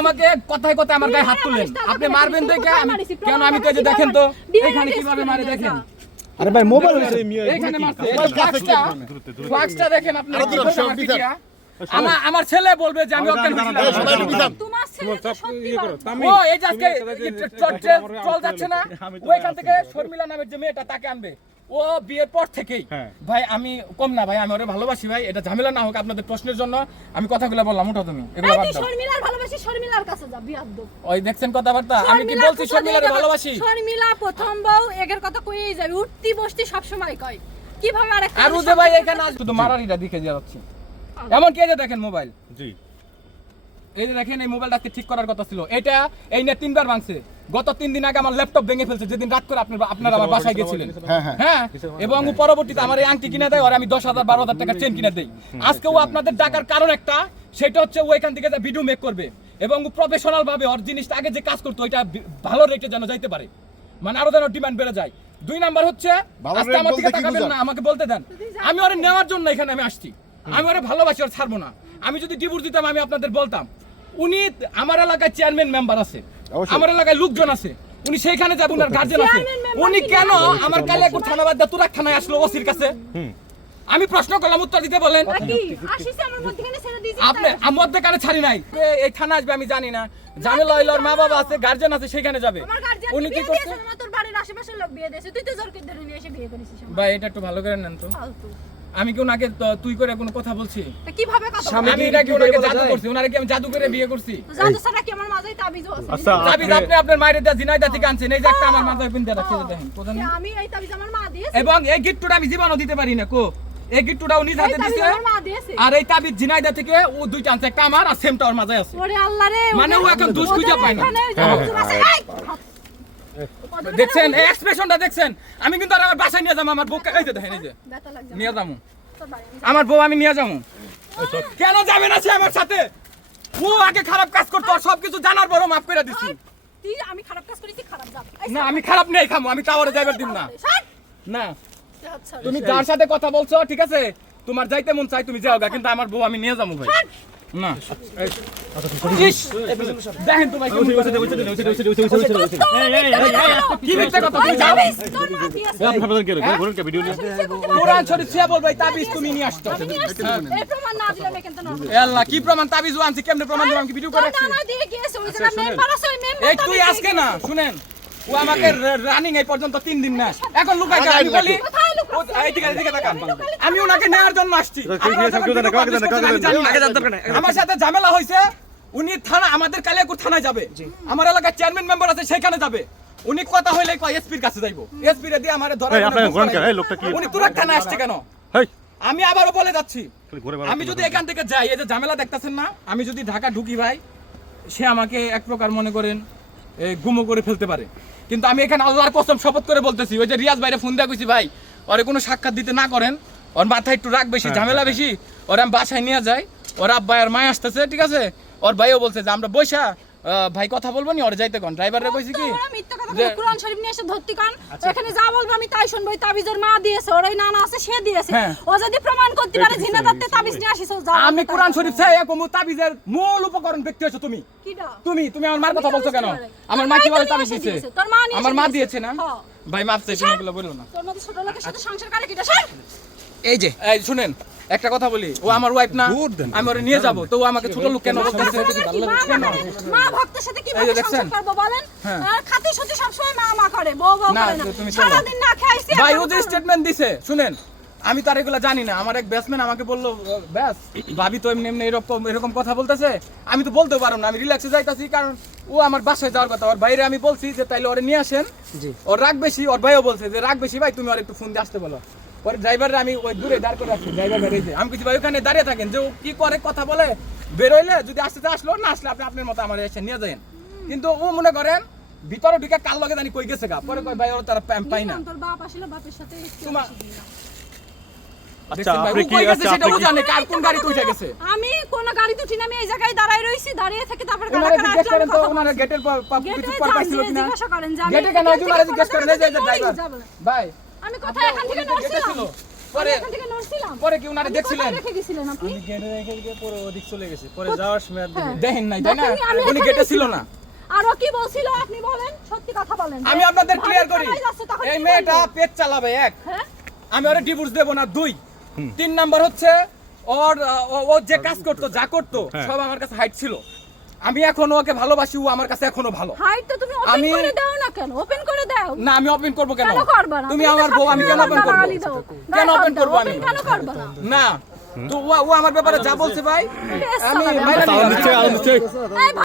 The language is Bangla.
আমাকে কথায় কথায় আমার গায়ে হাত তুলেন। আপনি মারবেন দেখে কেন আমি তো দেখেন তো এখানে কীভাবে মারে দেখেন। আরে ভাই মোবাইল এইখানে মারছে এই ফ্লাক্সটা ফ্লাক্সটা দেখেন করছেন আমার আমার ছেলে বলবে যে আমি অজ্ঞান হয়েছিলাম তোমার ছেলে তো সত্যি। ও এই যে আজকে ট্রল যাচ্ছে না ওইখান থেকে শর্মিলা নামের যে মেয়েটা তাকে আনবে। ও বিয়ের পর থেকেই। ভাই আমি কম না ভাই আমি ওরে ভালোবাসি ভাই এটা ঝামেলা না হোক আপনাদের প্রশ্নের জন্য। আমি কথাগুলো বললাম উঠো তুমি এগুলো এই বাদ দাও। শর্মিলার ভালোবাসি শর্মিলার কাছে যা বিয়াদ্দ ওই দেখছেন কথাবার্তা? আমি কি বলছি শর্মিলারে ভালোবাসি? শর্মিলা প্রথম বউ এগের কথা কইই যাবে। উঠতি বসতি সব সময় কয়। কীভাবে আরেকটা আর উদে ভাই সম্পর্ক এখানে শুধু মারারিটা দেখে যাচ্ছি। এমন কি যে দেখেন মোবাইল। জি। এই যে দেখেন এই মোবাইলটাকে ঠিক করার কথা ছিল। এটা এই নিয়ে তিনবার ভাঙছে। গত তিন দিন আগে আমার ল্যাপটপ ভেঙে ফেলছে। যেদিন রাত করে আপনার আপনারা আমার বাসায় গেছিলেন। হ্যাঁ। এবং পরবর্তীতে আমার এই আংটি কিনে দেয় আর আমি দশ হাজার বারো হাজার টাকা চেন কিনে দেই। আজকে ও আপনাদের ডাকার কারণ একটা সেটা হচ্ছে ও এখান থেকে ভিডিও মেক করবে। এবং ও প্রফেশনাল ভাবে ওর জিনিসটা আগে যে কাজ করতো ওইটা ভালো রেটে যেন যাইতে পারে। মানে আরও যেন ডিমান্ড বেড়ে যায়। দুই নাম্বার হচ্ছে আজকে আমার দিকে তাকাবেন না আমাকে বলতে দেন। আমি ওরে নেওয়ার জন্য এখানে আমি আসছি। আমি ওরে ভালোবাসি আর ছাড়বো না। আমি যদি ডিভোর্স দিতাম আমি আপনাদের বলতাম। উনি আমার এলাকায় চেয়ারম্যান মেম্বার আছে। আমার এলাকায় লোকজন আছে। উনি সেইখানে যাবেন উনার গার্জেন আছে। উনি কেন? আমার কালিয়াকুর থানা বাদ তুরাক থানায় আসলো ওসির কাছে? আমি প্রশ্ন করলাম উত্তর দিতে বলেন। মধ্যখানে? আপনি আমার কানে ছাড়ি নাই। এই থানা আসবে আমি জানি না। হইল ওর মা বাবা আছে গার্জেন আছে সেখানে যাবে। উনি কি করছে? দিয়েছে তোর বাড়ির আশেপাশের লোক বিয়ে দিয়েছে। তুই তো জোর করে ধরে নিয়ে এসে বিয়ে করেছিস ভাই এটা একটু ভালো করে নেন তো। ফালতু। আমি কি ওনাকে তুই করে কোনো কথা বলছি? কীভাবে কথা আমি এটা কি ওনাকে জাদু করছি? ওনারে কি আমি জাদু করে বিয়ে করছি? জাদু ছাড়া কি আমার মাথায় তাবিজও আছে? আচ্ছা তাবিজ আপনি- আপনি আপনার মায়ের জিনাইদা থেকে আনছেন। এই যে একটা আমার মাথায় পিন দিয়ে রাখছে দেখেন নেই? আমি এই তাবিজ আমার মা দিয়েছে। এবং এই গিফটটা আমি জীবনও দিতে পারি না কো। এই গিফটটা উনি হাতে তাবিজ দিছে। আমার মা দিয়েছে। আর এই তাবিজ জিনাইদা থেকে ও দুইটা আনছে একটা আমার আর সেমটা ওর মাঝে আছে। ওরে আল্লাহ রে মানে ও এখন দুষ খুঁজে পায় না। দেখছেন? এক্সপ্রেশনটা দেখছেন? আমি কিন্তু আর আমার বাসায় নিয়ে যাব আমার বউকে এই যে দেখেন এই যে। নিয়ে যাব। বাড়ি আমার বউ আমি নিয়ে যাব। কেন যাবে না সে আমার সাথে? ও আগে খারাপ কাজ করতো আর সবকিছু জানার পরও মাফ করে দিছি। আমি খারাপ কাজ করেছি খারাপ না আমি খারাপ নেই খামো আমি টাওয়ারে যাইবার দিব না। না। তুমি যার সাথে কথা বলছো ঠিক আছে? তোমার যাইতে মন চাই তুমি যাও গা, কিন্তু আমার বউ আমি নিয়ে যাব ভাই। না। কি প্রমাণ তাবিজ আনছি কেমনে প্রমাণ দিলাম কি ভিডিও করে তুই আজকে না শুনেন ও আমাকে রানিং এই পর্যন্ত তিন দিন না এখন লুকাই আমি বলি আমি ওনাকে নেওয়ার জন্য আসছি। আমার সাথে ঝামেলা হয়েছে। উনি থানা আমাদের কালিয়াকুর থানায় যাবে। আমার এলাকার চেয়ারম্যান মেম্বার আছে সেখানে যাবে। উনি কথা হইলে কয় এসপির কাছে যাইবো। এসপি রে দিয়ে আমারে ধরা? উনি তুরাক থানায় আসছে কেন? আমি আবারও বলে যাচ্ছি। আমি যদি এখান থেকে যাই এই যে ঝামেলা দেখতেছেন না আমি যদি ঢাকা ঢুকি ভাই সে আমাকে এক প্রকার মনে করেন গুমো করে ফেলতে পারে। কিন্তু আমি এখানে আল্লাহর কসম শপথ করে বলতেছি ওই যে রিয়াজ বাইরে ফোন দেওয়া কইছি ভাই ওরে কোনো সাক্ষাৎ দিতে না করেন। ওর মাথায় একটু রাগ বেশি ঝামেলা বেশি। ওর আমি বাসায় নিয়ে যাই ওর আব্বাই আর মায় আসতেছে ঠিক আছে? ওর ভাইও বলছে যে আমরা বৈশা আহ, ভাই কথা বলব নি ওর যাইতে কোন। ড্রাইভাররা কইছি কি বলে, কোরআন শরীফ নিয়ে এসে ধরতি কান। এখানে যা বলব আমি তাই শুনব। তাবিজের মা দিয়েছে ওর ওই নানা আছে সে দিয়েছে। হ্যাঁ। ও যদি প্রমাণ করতে পারে দত্তে তাবিজ নিয়ে আসিস আমি কোরআন শরীফ চাই কমু তাবিজের মূল উপকরণ ব্যক্তি হচ্ছে তুমি। কিডা? তুমি তুমি আমার মার কথা বলছো কেন? আমার মা কি বলে তাবিজ দিয়েছে, তোর মা নিয়ে আমার মা দিয়েছে। না। ভাই মাপ চাই তুমি এগুলো বলল না। তোর মতো ছোট লোকের সাথে সংসার করে কিটা? স্যার এই যে। এই শুনেন। একটা কথা বলি ও আমার ওয়াইফ না আমি ওরে নিয়ে যাব। তো ও আমাকে ছোট লোক কেন বলতেছে? মা ভক্তের সাথে কীভাবে সংসার? করব বলেন? হ্যাঁ। আর খাতি সত্যি সবসময় মা মা করে বউ বউ করে না। তুমি চলো। সারাদিন না খাইছি ভাই ও যে স্টেটমেন্ট দিছে শুনেন আমি তার এগুলো জানি না। আমার এক ব্যাটসম্যান আমাকে বলল ব্যাস ভাবি তো এমনি এমনি এরকম এরকম কথা বলতেছে। আমি তো বলতে পারব না আমি রিল্যাক্সে যাইতাছি কারণ ও আমার বাসায় যাওয়ার কথা। ওর বাইরে আমি বলছি যে তাইলে ওরে নিয়ে আসেন। ওর রাগ বেশি ওর ভাইও বলছে যে রাগ বেশি ভাই তুমি ওর একটু ফোন দিয়ে আসতে বলো। ওর ড্রাইভাররা আমি ওই দূরে দাঁড় করে রাখছি ড্রাইভার বেরিয়েছে আমি কিছু ভাই ওখানে দাঁড়িয়ে থাকেন যে কি করে কথা বলে বেরোইলে যদি আসতে আসলো না আসলে আপনি আপনার মতো আমার এসে নিয়ে যাবেন কিন্তু ও মনে করেন ভিতরে ঢুকে কাল লগে জানি কই গেছে গা। পরে কয় ভাই ওর তারা পাই- পাই না। তোর বাপ আসলে বাপের সাথে তোমার- আচ্ছা আপনি কি কই আচ্ছা সেটা ও জানে কার কোন গাড়িতে উঠে গেছে। আমি কোন গাড়িতে উঠি না আমি এই জায়গায় দাঁড়ায় রইছি দাঁড়িয়ে থেকে তারপর গাড়ি জিজ্ঞেস করেন তো পর পর পর ভাই আমি কোথায়? এখান থেকে নড়ছিলাম। পরে এখান থেকে নড়ছিলাম। পরে কি উনারে দেখছিলেন? রেখে গেছিলেন আপনি? আমি গেটে রেখে গিয়ে পরে ওদিক চলে গেছে। পরে যাওয়ার সময় আর দেখি হ্যাঁ। দেখেন নাই তাই না? উনি গেটে ছিল না। আরও কি বলছিল আপনি বলেন? সত্যি কথা বলেন। আমি আপনাদের ক্লিয়ার করি। এই মেয়েটা পেট চালাবে এক। হ্যাঁ? আমি ওরে ডিভোর্স দেব না দুই। তিন নাম্বার হচ্ছে ওর ও- যে কাজ করতো যা করতো হ্যাঁ। সব আমার কাছে হাইট ছিল। আমি এখনও ওকে ভালোবাসি ও আমার কাছে এখনও ভালো। হাইট তো তুমি ওপেন আমি- করে দাও না কেন? ওপেন করে দাও। না আমি ওপেন করব কেন? কেন করবা না? তুমি আমার বউ আমি কেন ওপেন করব? কেন ওপেন করব আমি? কেন করব না? তো ও ও আমার ব্যাপারে যা বলছে ভাই আমি মাইরা আমরা